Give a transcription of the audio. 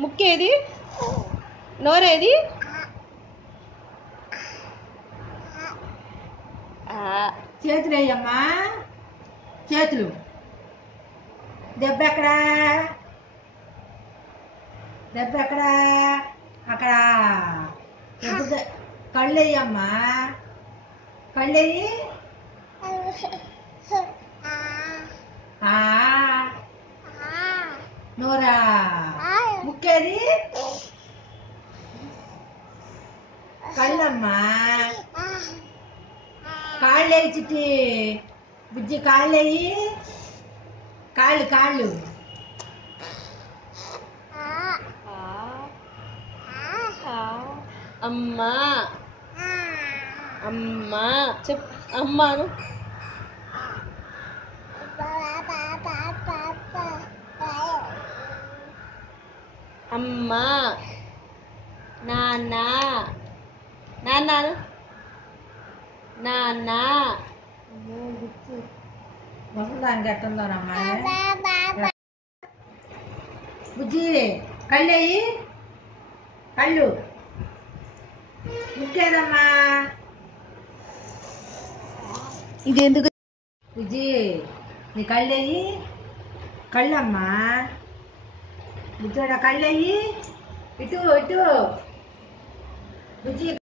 ముక్కేది? నోరేది? చేతులు వేయమ్మా. చేతులు. దెబ్బ ఎక్కడా? దెబ్బ ఎక్కడా? అక్కడ. కళ్ళు వేయమ్మా. కళ్ళు వేయి. నోరా. ముక్కేది? కళ్ళమ్మా. కాళ్ళు వేయి చిట్టి. బుజ్జి కాళ్ళు వేయి. కాళ్ళు కాళ్ళు. అమ్మా అమ్మా చెప్ అమ్మాను. అమ్మా నాన్న. నాన్నాను. నాన్న. ముసలిదానికి ఎట్టుందోనమ్మా. బుజ్జి కళ్ళు వేయి. కళ్ళు. ముక్కేదమ్మా. ఇది ఎందుకు? బుజ్జి నీ కళ్ళు వేయి. కళ్ళమ్మా. బుజ్జోడా కళ్ళు వేయి. ఇటు ఇటు. బుజ్జి